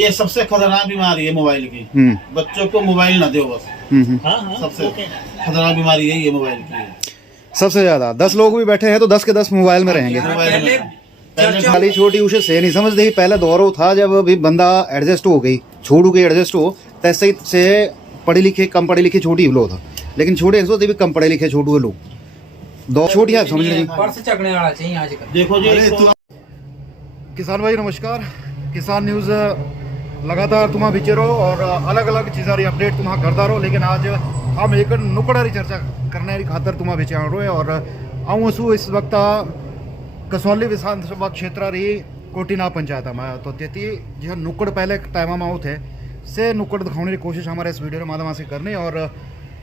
ये सबसे खतरनाक बीमारी है मोबाइल की। बच्चों को मोबाइल ना दो बस। सबसे खतरनाक बीमारी है ये मोबाइल की। सबसे ज्यादा 10 लोग भी बैठे हैं तो 10 के 10 मोबाइल में रहेंगे। खाली छोटी उसे से नहीं समझते ही पहले दौर वो था जब अभी बंदा एडजस्ट हो गई छोड़ू के एडजस्ट हो तैसे से पढ़े लिखे कम पढ़े लिखे छोटी लो था, लेकिन छोटे सोचते भी कम पढ़े लिखे छोटू लोग दो छोटी है समझ रही। देखो जी किसान भाई नमस्कार, किसान न्यूज़ लगातार तुम्हारा बिचे रहो और अलग अलग चीज़ा रही अपडेट तुम्हारा करता रहो। लेकिन आज हम एक नुकड़ी चर्चा करने की खातर तुम्हारा बिचे आ रहे और आऊँ सू इस वक्त कसौली विधानसभा क्षेत्र रही कोटिना पंचायत में तो तेती जो नुक्कड़ पहले टाइम में थे से नुक्कड़ दिखाने की कोशिश हमारे इस वीडियो के माध्यम से करनी और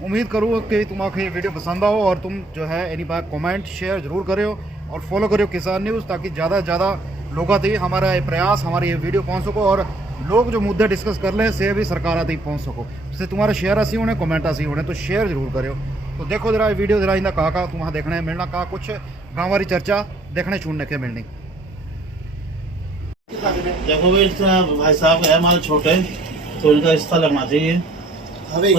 उम्मीद करूँ कि तुम्हारे ये वीडियो पसंद आओ और तुम जो है एनी बार कमेंट शेयर जरूर करो और फॉलो करो किसान न्यूज़ ताकि ज़्यादा से ज़्यादा लोगों तक हमारा ये प्रयास हमारी ये वीडियो पहुँच सको और लोग जो मुद्दे डिस्कस कर लें से भी सरकार तक पहुँच सको। से तुम्हारा शेयर असी होने कमेंट असी होने तो शेयर जरूर करो। तो देखो जरा वीडियो जरा इंदा कहा तुम्हारा देखने मिलना कहा कुछ गाँव वाली चर्चा देखने छूटने के मिलनी। देखो भाई साहब है हमारे छोटे तो इनका रिश्ता लगना चाहिए। अरे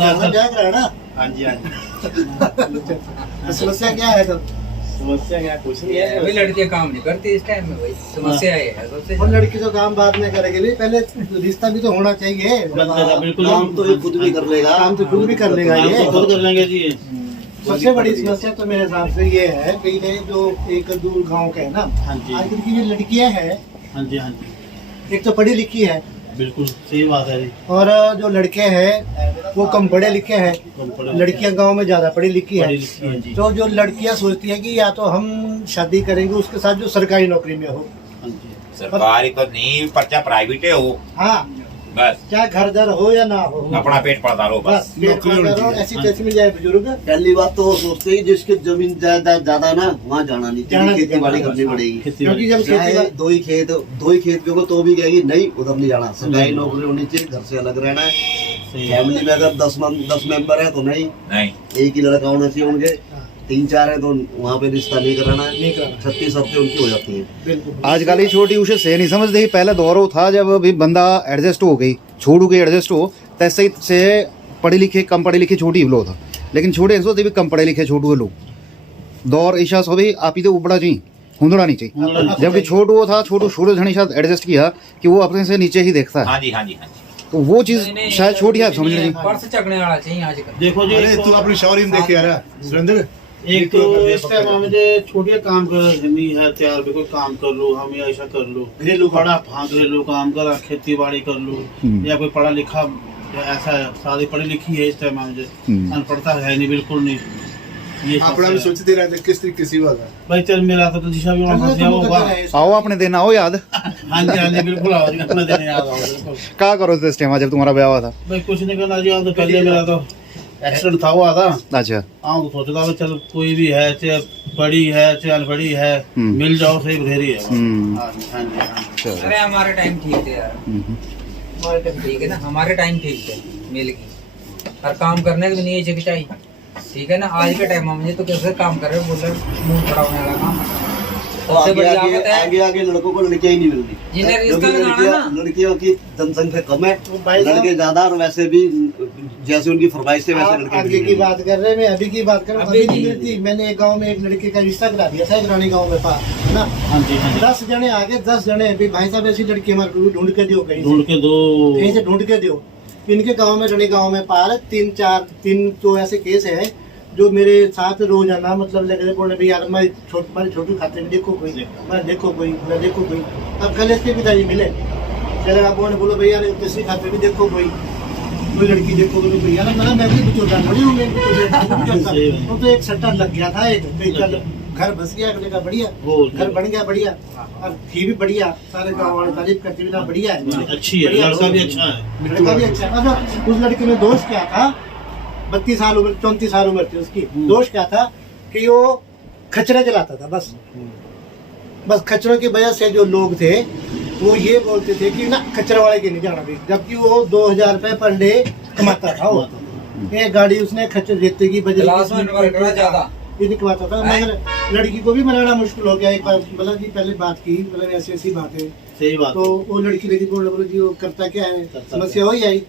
ना हाँ जी हाँ जी। समस्या क्या है सर? समस्या क्या कुछ नहीं है, अभी लड़कियां काम नहीं करती इस टाइम में भाई समस्या है सबसे। और लड़की तो काम बाद में करेगी नहीं, पहले रिश्ता भी तो होना चाहिए। बिल्कुल काम तो ये खुद भी कर लेगा, काम तो खुद भी कर लेगा ये खुद कर लेंगे जी। सबसे बड़ी समस्या तो मेरे हिसाब से ये है कि ये जो एक दूर गांव के है ना, हाँ जी आजकल की जो लड़कियां हैं हाँ जी हाँ जी एक तो पढ़ी लिखी है, बिल्कुल सही बात है जी। और जो लड़के हैं वो कम पढ़े लिखे हैं। लड़कियां गांव में ज्यादा पढ़ी लिखी है। जी। तो जो लड़कियां सोचती है कि या तो हम शादी करेंगे उसके साथ जो सरकारी नौकरी में हो। हाँ जी। सरकारी तो नहीं पर्चा प्राइवेट हो, हाँ बस चाहे घर दर हो या ना हो, अपना पेट पड़ता रहो बस। पेट भरता रहो, ऐसी तैसी मिल जाए बुजुर्ग। पहली बात तो वो सोचते ही जिसके जमीन जायदाद ज्यादा ना वहाँ जाना नहीं चाहिए, खेती बाड़ी करनी पड़ेगी। क्योंकि जब चाहे दो ही खेत भी होगा तो भी कहेगी नहीं उधर नहीं जाना, सरकारी नौकरी होनी चाहिए, घर से अलग रहना है। फैमिली में अगर 10 मेंबर है तो नहीं एक ही लड़का होना चाहिए, उनके 3-4 है तो वहाँ पे रिश्ता नहीं कराना है। 36 हफ्ते उनकी हो जाती है। आजकल ही छोटी उसे से नहीं समझते ही पहले दौर वो था जब अभी बंदा एडजस्ट हो गई छोड़ू के एडजस्ट हो तैसे से पढ़े लिखे कम पढ़े लिखे छोटी लो था, लेकिन छोटे सोचते भी कम पढ़े लिखे छोटू लोग दौर ईशा सो भी आप ही तो उपड़ा चाहिए हुंदड़ा नहीं चाहिए। जबकि छोटू वो था छोटू शुरू धनी शायद एडजस्ट किया कि वो अपने से नीचे ही देखता है। हाँ जी हाँ जी हाँ जी। तो वो चीज शायद छोटी है समझ रही। पर्स चकने वाला चाहिए आजकल। देखो जी तू अपनी शौरी में देख यार सुरेंद्र, एक तो इस टाइम मुझे छोटे काम कर नहीं है तैयार भी कोई काम कर लो, हम ऐसा कर लो घरेलू पढ़ा घरेलू काम कर खेती बाड़ी कर लो या कोई पढ़ा लिखा ऐसा सारी पढ़ी लिखी है इस टाइम मुझे अनपढ़ता है नहीं बिल्कुल नहीं। ये अपना भी सोचते रहते किस तरीके से बात है भाई चल मेरा तो दिशा भी होगा। आओ अपने दिन आओ याद। हाँ जी बिल्कुल आओ जी अपने दिन याद आओ बिल्कुल। क्या करो इस टाइम जब तुम्हारा ब्याह हुआ था? भाई कुछ नहीं करना जी, तो पहले मेरा तो एक्सीडेंट था हुआ था। अच्छा हाँ तो सोचता था चल कोई भी है चाहे बड़ी है चाहे अनबड़ी है मिल जाओ सही बधेरी है। हाँ जी हाँ जी। अरे हमारे टाइम ठीक थे यार, हमारे टाइम ठीक है ना, हमारे टाइम ठीक थे मिल गई और काम करने की नहीं चाहिए ठीक है ना। आज के टाइम में मुझे तो कैसे काम कर रहे बोल रहे मुंह खड़ा होने वाला काम। आगे लड़कों को लड़कियां ही नहीं मिलती, जिन्हें रिश्ता लगाना ना लड़कियों की जनसंख्या कम है, लड़के ज्यादा और वैसे भी जैसे उनकी फरमाइश है वैसे लड़के। आगे की बात कर रहे हैं, मैं अभी की बात कर रहा हूँ। अभी नहीं मिलती। मैंने एक गांव में एक लड़के का रिश्ता करा दिया था रानी गांव में पास है ना। हाँ जी हाँ जी। 10 जने आगे 10 जने अभी भाई साहब ऐसी लड़की हमारे को ढूंढ के दो, ढूंढ के दो कहीं से ढूंढ के दो। इनके गाँव में रानी गाँव में पार 3 तो ऐसे केस है जो मेरे साथ रोजाना मतलब लगे बोले भाई यार मैं छोटू खाते में देखो कोई मैं देखो कोई। अब कल इसके पिताजी मिले, चले आप बोलो भैया यार तीसरी खाते में देखो कोई लड़की देखो कोई यार मैं भी कुछ बड़ी हूँ। तो एक सट्टा लग गया था, एक घर बस गया अगले का बढ़िया, घर बन गया बढ़िया, अब थी भी बढ़िया, सारे गाँव वाले तारीफ करते भी ना बढ़िया है, अच्छी है, लड़का भी अच्छा है, लड़का भी अच्छा है। अब उस लड़के में दोष क्या था, 32 साल उम्र 34 साल उम्र थी उसकी। दोष क्या था कि वो खचरा चलाता था बस खचरों की वजह से जो लोग थे वो ये बोलते थे कि ना खचरा वाले के नहीं जाना भी, जबकि वो 2000 रुपए पर डे कमाता था। वो एक गाड़ी उसने खच्चर देते की बजट ये दिखवाता था, मगर लड़की को भी मनाना मुश्किल हो गया। एक बार मतलब जी पहले बात की, मतलब ऐसी ऐसी बात है, सही बात तो वो लड़की लेकिन बोले जी वो करता क्या है, समस्या हो ही आई,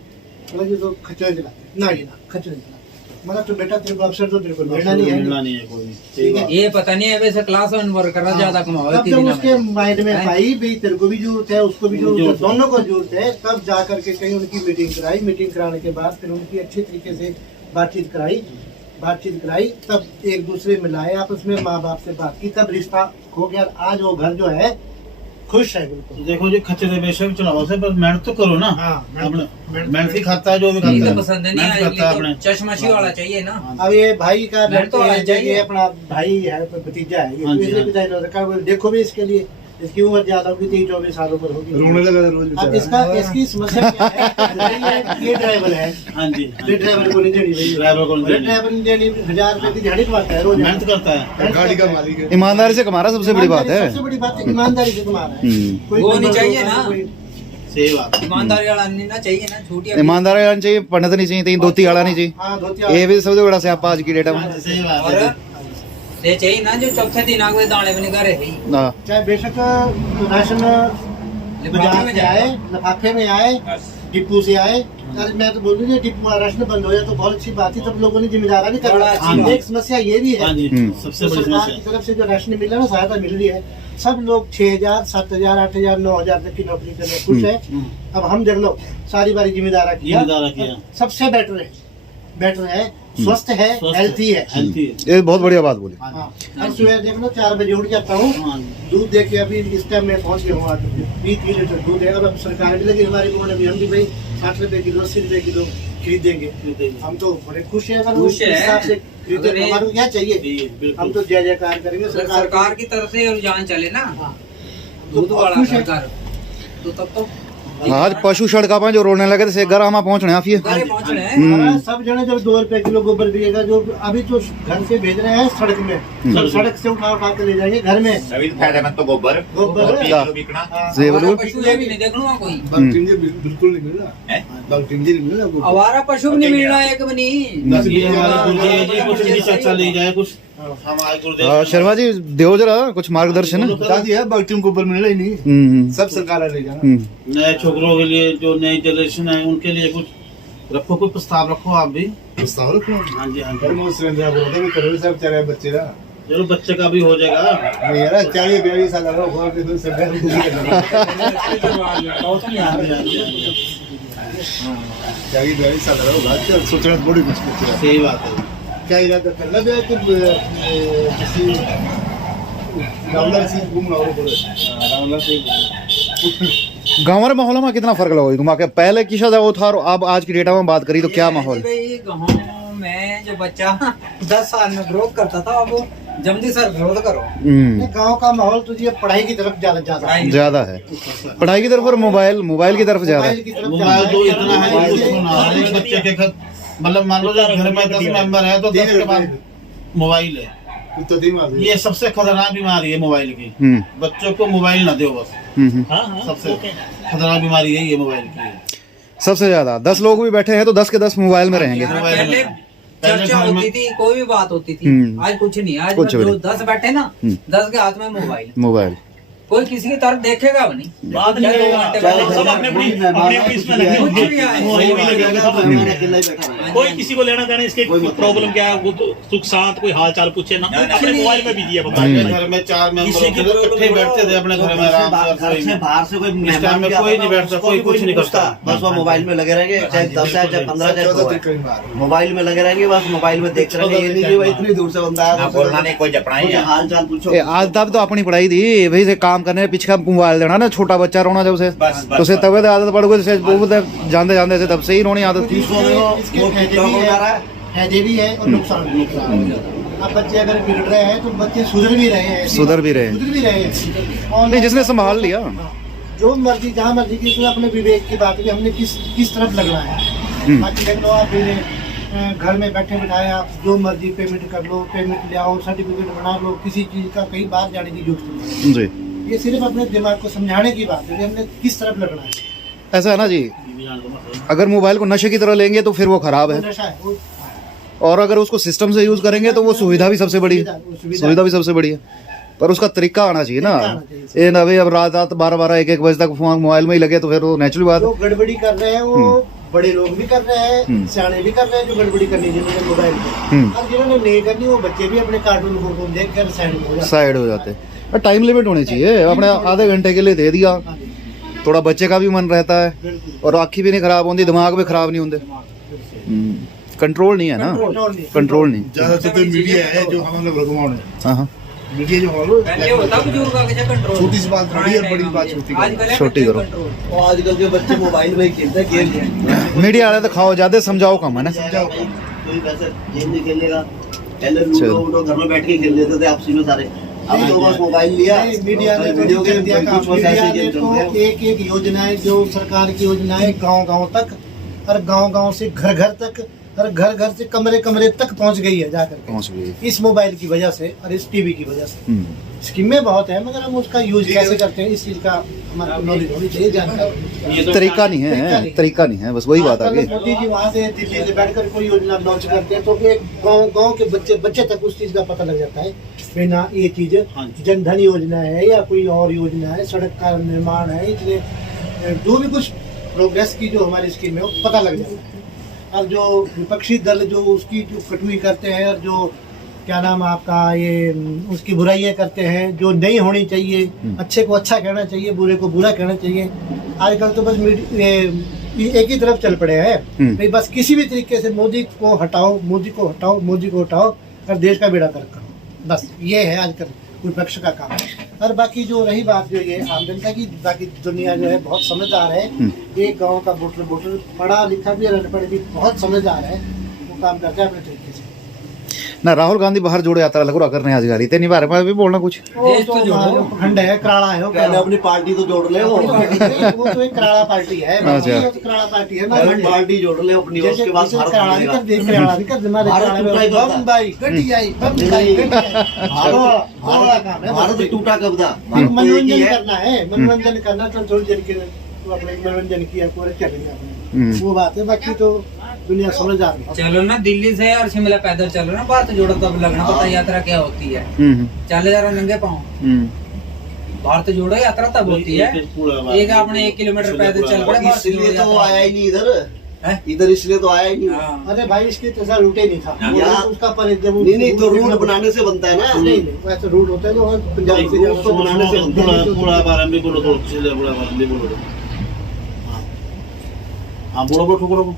मतलब जी तो खच्चर चलाते ना, ये ना खच्चर चलाते, मतलब तो बेटा तेरे को अवसर तो तेरे को मिलना नहीं है कोई। ठीक है। ये पता नहीं है वैसे क्लास 1 वर्क करना ज्यादा कमाओ तब जब उसके माइंड में भाई भी तेरे को भी जरूरत है, उसको भी जरूरत है, दोनों को जरूरत है, तब जा करके कहीं उनकी मीटिंग कराई। मीटिंग कराने के बाद फिर उनकी अच्छी तरीके से बातचीत कराई, तब एक दूसरे मिलाए आपस में, माँ बाप से बात की, तब रिश्ता हो गया। आज वो घर जो है खुश है बिल्कुल। देखो जी खच्चे दे बेशक चलाओ से, पर मेहनत तो करो ना। हाँ, मेहनत ही खाता है जो भी ये खाता तो है, पसंद नहीं मेहनत करता है आई, अपने। चश्मशी वाला चाहिए ना। अब ये भाई का मैं तो लड़का आ है, जाइए। ये अपना भाई है, भतीजा है, हाँ ये जी, इसलिए हाँ। पिता रखा हुआ है। देखो भी इसके लिए, इसकी उम्र ज्यादा होगी, 23-24 साल उम्र होगी। रोने लगा था रोज अब इसकी समस्या क्या है, ये ड्राइवर है, हाँ जी, ये ड्राइवर को नहीं देनी भाई, ड्राइवर को नहीं देनी। ड्राइवर नहीं देनी, 1000 रुपए की दिहाड़ी कमाता है रोज, मेहनत करता है। गाड़ी का मालिक है, ईमानदारी से कमा रहा सबसे बड़ी बात है। सबसे बड़ी बात है ईमानदारी से कमा रहा है। कोई वो नहीं नंबर चाहिए दो, ना। कोई- सही बात। ईमानदारी वाला नहीं ना चाहिए ना, छोटी ईमानदारी आनी चाहिए, पंडित नहीं चाहिए, तीन धोती आड़ा नहीं चाहिए। हाँ, धोतिया ये भी सबसे बड़ा स्यापा आज की डेट में। सही बात और है। ये चाहिए ना जो चौथे दिन आगे दाने बने करे है हाँ। चाहे बेशक राशन बाजार में आए, लिफाफे में आए, डिपू से आए। अरे मैं तो बोल रही हूँ डिपू राशन बंद हो जाए तो बहुत अच्छी बात है, तब लोगों ने जिम्मेदारी नहीं बड़ा करना। अच्छी एक समस्या ये भी है, हाँ जी, सबसे बड़ी सरकार समस्या। की तरफ से जो राशन मिल रहा है ना, सहायता मिल रही है, सब लोग 6000, 7000, 8000, 9000 तक की नौकरी करने खुश है। अब हम देख लो सारी बारी जिम्मेदारा किया, सबसे बेटर है, स्वस्थ है, हेल्थी है। हेल्थी ये बहुत बढ़िया बात बोली। हाँ, अब सुबह देख लो 4 बजे उठ जाता हूँ, है। दूध दे के अभी इस टाइम में पहुँच गया हूँ, 20 लीटर दूध है। अब सरकार भी लगी हमारी को, अभी हम भी भाई 60 रुपए किलो, 80 रुपए किलो खरीदेंगे। हम तो बड़े खुश हैं, अगर उस खुश हैं। हिसाब से खरीदे, अगर ये- हमारे को क्या चाहिए, बिल्कुल। हम तो जय जयकार करेंगे सरकार की तरफ से रुझान चले ना हाँ। दूध वाला खुश है। सरकार, तो तब तो आज पशु सड़का पर जो रोने लगे थे घर हम पहुंच रहे हैं फिर। घरे पहुंच रहे हैं। हमारा सब जने जब 2 रुपए किलो गोबर बिकेगा, जो अभी तो घर से भेज रहे हैं सड़क में, सब सड़क से उठा के ले जाएंगे घर में। सभी फायदेमंद तो गोबर गोबर और है। 20 किलो बिकना। हाँ, जी, बोलो। हमारा पशु ये भी नहीं देखना कोई बिल्कुल नहीं मिल है? रहा। हमारा पशु भी नहीं मिल रहा एक भी नहीं। ये हमारे गुरुजी जी कुछ भी चर्चा ले जाए, कुछ हमारे गुरुदेव। शर्मा जी देव जरा कुछ मार्गदर्शन। सब सरकार ले जाना। नए छोकरों के लिए, जो नई जनरेशन है उनके लिए कुछ रखो, कोई प्रस्ताव रखो आप भी। हाँ जी, हाँ जी, बच्चे चलो बच्चे का भी हो जाएगा। 40-42 साल सोचना बड़ी मुश्किल सही बात है। क्या इरादा कर लगे कि किसी रावला से घूमना हो रावला से गाँव में माहौल में कितना फर्क लगा तुम्हारे पहले की शायद वो था और अब आज की डेटा में बात करी तो क्या माहौल। भाई गाँव में जो बच्चा 10 साल में ग्रोथ करता था, अब जल्दी सर ग्रोथ करो। गांव का माहौल तो ये पढ़ाई की तरफ ज्यादा है, पढ़ाई की तरफ और मोबाइल की तरफ ज्यादा है। मोबाइल तो इतना है कि कुछ सुना है। एक बच्चे के घर, मतलब मान लो घर में 10 मेंबर है तो 10 के बाद मोबाइल है। ये सबसे खतरनाक बीमारी है मोबाइल की। बच्चों को मोबाइल ना दो बस। सबसे खतरनाक बीमारी है ये मोबाइल की। सबसे ज्यादा 10 लोग भी बैठे हैं तो 10 के 10 मोबाइल में रहेंगे। पहले चर्चा होती थी, कोई भी बात होती थी, आज कुछ नहीं। आज कुछ भी जो नहीं। 10 बैठे ना, 10 के हाथ में मोबाइल, कोई किसी की तरफ देखेगा भी नहीं। बात नहीं करेगा, सब अपने अपनी इसमें लगे कुछ होंगे। भी आए। वही भी लगे होंगे सब। कोई किसी को लेना देना इसके प्रॉब्लम क्या है, वो तो सुख शांत कोई हाल चाल पूछे ना, अपने मोबाइल में बिजी है। पहले घर में 4 मेंबर इकट्ठे बैठते थे अपने घर में आराम से रसोई में। बाहर से कोई इस टाइम में कोई नहीं बैठता, कोई कुछ नहीं करता। बस वो मोबाइल में लगे रहेंगे, चाहे 10 है चाहे 15 चाहे 2 मोबाइल में लगे रहेंगे, बस मोबाइल में देखते रहेंगे। ये नहीं कि भाई इतनी दूर से बंदा ना आया बोलना नहीं, कोई जपना ही है। हाल चाल पूछो। आज तब तो अपनी पढ़ाई थी भाई से काम करने पीछे मोबाइल देना ना, छोटा बच्चा रोना जब से बस, तो से तब आदत पड़ गई, वो जानते जानते से तब से ही रोनी आदत थी। फायदे भी है और नुकसान भी। अब बच्चे अगर बिगड़ रहे हैं तो बच्चे सुधर भी रहे हैं, सुधर भी रहे हैं। और नहीं, जिसने संभाल लिया। जो मर्जी जहाँ मर्जी की, उसने अपने विवेक की बात की, हमने किस तरफ लगना है। बाकी देख लो आप घर में बैठे बिठाए, आप जो मर्जी पेमेंट कर लो, पेमेंट ले आओ, सर्टिफिकेट बना लो, किसी चीज का कहीं बाहर जाने की जरूरत नहीं। जी, ये सिर्फ अपने दिमाग को समझाने की बात है कि हमने किस तरफ लगना है। ऐसा है ना जी, अगर मोबाइल को नशे की तरह लेंगे तो फिर वो खराब है। वो नशा है, वो और अगर उसको सिस्टम से यूज करेंगे तो वो सुविधा भी सबसे बड़ी है, सुविधा भी सबसे बड़ी है, पर उसका तरीका आना चाहिए ना। ये ना भाई अब रात 12 1 बजे तक मोबाइल में ही लगे तो फिर वो नेचुरल बात जो गड़बड़ी कर रहे हैं वो बड़े लोग भी कर रहे हैं, सियाने भी कर रहे हैं जो गड़बड़ी करनी जिन्होंने मोबाइल में, और जिन्होंने नहीं करनी वो बच्चे भी अपने कार्टून को देख कर साइड हो जाते हैं। टाइम लिमिट होनी चाहिए, अपने आधे घंटे के लिए दे दिया, थोड़ा बच्चे का भी मन रहता है और आँखी भी नहीं खराब होती, दिमाग भी खराब नहीं होते। कंट्रोल नहीं है ना, कंट्रोल नहीं। ज्यादातर तो मीडिया है जो हम लोग भगवान है। हाँ हाँ, मीडिया जो हॉलो पहले होता बुजुर्ग का कैसे कंट्रोल, छोटी सी बात बड़ी और बड़ी बात छोटी करो। छोटी करो। और आजकल के बच्चे मोबाइल में ही खेलते हैं गेम। मीडिया वाले तो खाओ ज्यादा, समझाओ कम है ना। कोई वैसे गेम नहीं खेलेगा, पहले लूडो घर में बैठ के खेल लेते थे आपसी में सारे, अब तो बस मोबाइल लिया, मीडिया ने वीडियो गेम कुछ बस ऐसे गेम चल रहे हैं। एक एक योजनाएं जो सरकार की योजनाएं गांव-गांव तक और गांव-गांव से घर-घर तक और घर-घर से कमरे-कमरे तक पहुंच गई है, जाकर पहुंच गई इस मोबाइल की वजह से और इस टीवी की वजह से। स्कीमें बहुत है मगर हम उसका यूज कैसे करते हैं इस चीज का हमारे नॉलेज होनी चाहिए, जानकारी। तरीका नहीं है, तरीका नहीं है, बस वही बात आ गई। मोदी जी वहाँ से दिल्ली से बैठकर कोई योजना लॉन्च करते हैं तो एक गांव के बच्चे तक उस चीज का पता लग जाता है कि ना ये चीज जनधन योजना है या कोई और योजना है, सड़क का निर्माण है, इसलिए जो भी कुछ प्रोग्रेस की जो हमारी स्कीम है वो पता लग जाता है। और जो विपक्षी दल जो उसकी जो कटुई करते हैं और जो क्या नाम आपका ये उसकी बुराइयां करते हैं जो नहीं होनी चाहिए, अच्छे को अच्छा कहना चाहिए, बुरे को बुरा कहना चाहिए। आजकल तो बस एक ही तरफ चल पड़े हैं भाई, बस किसी भी तरीके से मोदी को हटाओ, मोदी को हटाओ, मोदी को हटाओ और देश का बेड़ा गर्क करो, बस ये है आजकल विपक्ष का काम। और बाकी जो रही बात जो ये आम जनता की, बाकी दुनिया जो है बहुत समझदार है, एक गांव का वोटर पढ़ा लिखा भी और अनपढ़ भी बहुत समझदार है, वो काम करता है अपने तरीके से ना। राहुल गांधी बाहर जोड़ो यात्रा लगो करने आज गाड़ी तेनी बारे में भी बोलना कुछ। देश तो खंड है, कराड़ा है, पहले अपनी पार्टी तो जोड़ ले, वो तो एक कराड़ा पार्टी है, कराड़ा पार्टी है ना, पार्टी जोड़ ले अपनी, उसके बाद कराड़ा भी कर दे, कराड़ा भी कर दे, बम्बई गड्डी आई, बम्बई भारत टूटा कब था? मनोरंजन करना है, मनोरंजन करना तो थोड़ी देर के तो अपने मनोरंजन किया पूरे चलेंगे अपने, वो बात है। बाकी तो दुनिया समझ आ रही है। चलो ना दिल्ली से और शिमला पैदल चलो ना, भारत जोड़ो तब लगना पता यात्रा क्या होती है। चले जा रहा नंगे पाँव, भारत जोड़ो यात्रा तब होती है। एक आपने 1 किलोमीटर पैदल चल पड़े, इसलिए तो आया ही नहीं इधर इसलिए तो आया ही नहीं। अरे भाई इसके तो रूट ही नहीं था उसका, पर जब नहीं तो रूट बनाने से बनता है ना, नहीं वैसे रूट होता है तो पंजाब से तो बनाने से बनता है। पूरा बारे में बोलो, थोड़ा पूरा बारे में बोलो। हाँ बोलो।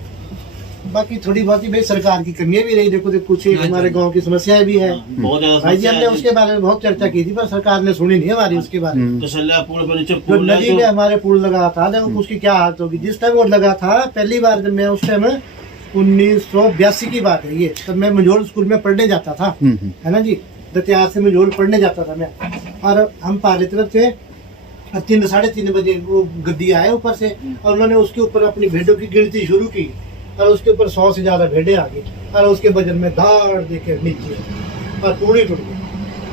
बाकी थोड़ी बहुत ही भाई सरकार की कमियां भी रही, देखो कुछ हमारे गांव की समस्याएं भी है भाई जी, हमने उसके बारे में बहुत चर्चा की थी पर सरकार ने सुनी नहीं हमारी उसके बारे में। जो नदी में हमारे पुल लगा था देखो उसकी क्या हालत होगी, जिस टाइम वो लगा था पहली बार जब मैं उस टाइम 1982 की बात है ये, तब मैं मंझोल स्कूल में पढ़ने जाता था, है ना जी, दतियार से मंझोल पढ़ने जाता था मैं, और हम पाले तरफ से 3 साढ़े 3 बजे वो गद्दी आए ऊपर से और उन्होंने उसके ऊपर अपनी भेड़ों की गिनती शुरू की और उसके ऊपर 100 से ज्यादा भेड़े आ गई और उसके वजन में धाड़ देके नीचे और पूल ही टूट गया।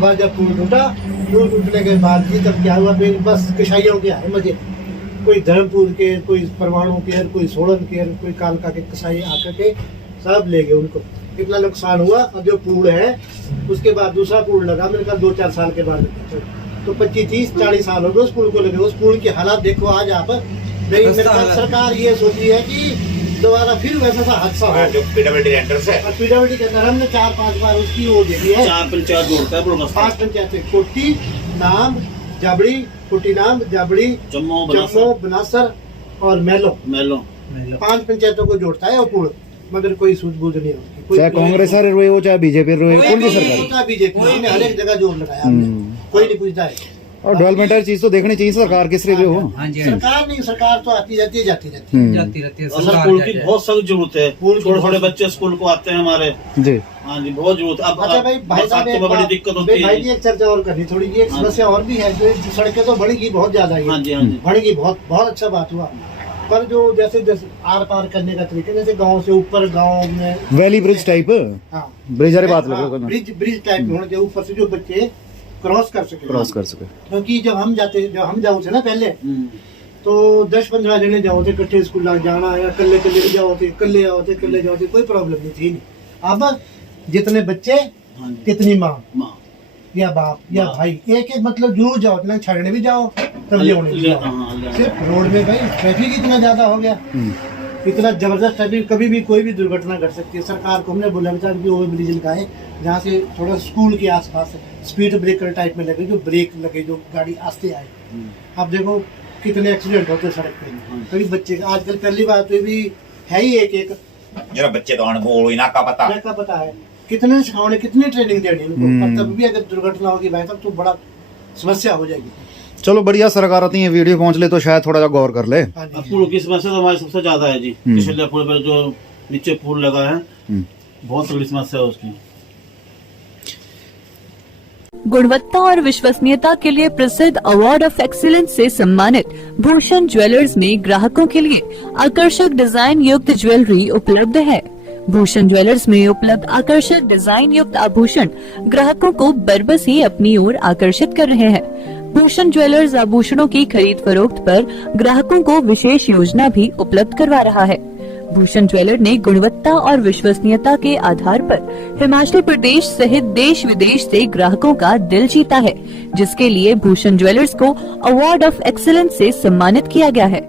बस जब पुल टूटने के बाद भी तब क्या हुआ, फिर बस कसाईयों के आए मजे, कोई धर्मपुर के, कोई परमाणु के, कोई सोलन के, कोई कालका के कसाई आकर के सब ले गए उनको। इतना नुकसान हुआ। अब जो पुल है उसके बाद दूसरा पुल लगा मेरे ख्याल 2-4 साल के बाद, तो 25-30-40 साल हो गए उस पुल को लगे। उस पुल की हालात देखो आज आप, मेरे ख्याल सरकार ये सोची है कि दोबारा फिर वैसा सा हादसा हो। जो पीडब्ल्यूडी रेंडर से पीडब्ल्यूडी के अंदर हमने 4-5 बार उसकी वो दे दी है। 4 पंचायत जोड़ता है, 5 पंचायतें, कोटी नाम जाबड़ी, कोटी नाम जाबड़ी, जम्मू बनासर और मेलो 5 पंचायतों को जोड़ता है और पुल, मगर कोई सूझबूझ नहीं होती। चाहे कांग्रेस हो चाहे बीजेपी रहे, कौन सी सरकार, बीजेपी ने हर एक जगह जोर लगाया, कोई नहीं पूछता है। और डेवलपमेंट चीज तो देखनी चाहिए सरकार किस तरह हो। सरकार नहीं, सरकार तो आती जाती है, जाती रहती है। सर पुल की बहुत सख्त जरूरत है, छोटे बच्चे स्कूल को आते हैं हमारे जी, हाँ जी बहुत जरूरत है। अब अच्छा भाई साहब बड़ी दिक्कत होती है भाई जी, एक चर्चा और करनी थोड़ी, ये एक समस्या और भी है, जो सड़कें तो बढ़ेगी बहुत ज्यादा है, बढ़ेगी बहुत अच्छा बात हुआ, पर जो जैसे आर पार करने का तरीका, जैसे गांव से ऊपर गांव में वैली ब्रिज टाइप, हाँ ब्रिज वाली बात लगा, ब्रिज टाइप होना चाहिए, ऊपर से जो बच्चे क्रॉस कर सके। क्योंकि जब हम जाओ थे ना पहले, तो 10-15 जने जाओ थे इकट्ठे स्कूल जाना, या कल्ले भी जाओ थे, कल्ले जाओ थे, कोई प्रॉब्लम नहीं थी। अब जितने बच्चे हाँ जी। कितनी माँ माँ या बाप या हाँ। भाई, एक एक मतलब जरूर जाओ, इतना छड़ने भी जाओ तब ले भी जाओ। हाँ, सिर्फ रोड में भाई ट्रैफिक इतना ज्यादा हो गया, इतना जबरदस्त ट्रैफिक, कभी भी कोई भी दुर्घटना घट सकती है। सरकार को हमने बोला बेटा कि ओवर ब्रिज लगाए जहाँ से थोड़ा स्कूल के आसपास स्पीड ब्रेकर टाइप में लगे, जो ब्रेक लगे, जो गाड़ी आस्ते आए। अब देखो कितने एक्सीडेंट होते सड़क पे, कभी बच्चे आजकल पहली बात तो भी है ही एक जरा बच्चे तो अनगोल ना का पता का पता है, कितने सिखाने, कितनी ट्रेनिंग देनी उनको, पर तब भी अगर दुर्घटना होगी भाई तब तो बड़ा समस्या हो जाएगी। चलो बढ़िया, सरकार आती है, वीडियो पहुंच ले तो शायद थोड़ा सा गौर कर ले। हाँ जी। पुल की समस्या तो हमारी सबसे ज्यादा है जी। किशल्या पुल पर जो नीचे पुल लगा है, बहुत तगड़ी समस्या है उसकी। गुणवत्ता और विश्वसनीयता के लिए प्रसिद्ध अवार्ड ऑफ एक्सीलेंस से सम्मानित भूषण ज्वेलर्स में ग्राहकों के लिए आकर्षक डिजाइन युक्त ज्वेलरी उपलब्ध है। भूषण ज्वेलर्स में उपलब्ध आकर्षक डिजाइन युक्त आभूषण ग्राहकों को बरबस ही अपनी ओर आकर्षित कर रहे हैं। भूषण ज्वेलर्स आभूषणों की खरीद फरोख्त पर ग्राहकों को विशेष योजना भी उपलब्ध करवा रहा है। भूषण ज्वेलर ने गुणवत्ता और विश्वसनीयता के आधार पर हिमाचल प्रदेश सहित देश विदेश से ग्राहकों का दिल जीता है, जिसके लिए भूषण ज्वेलर्स को अवार्ड ऑफ एक्सीलेंस से सम्मानित किया गया है।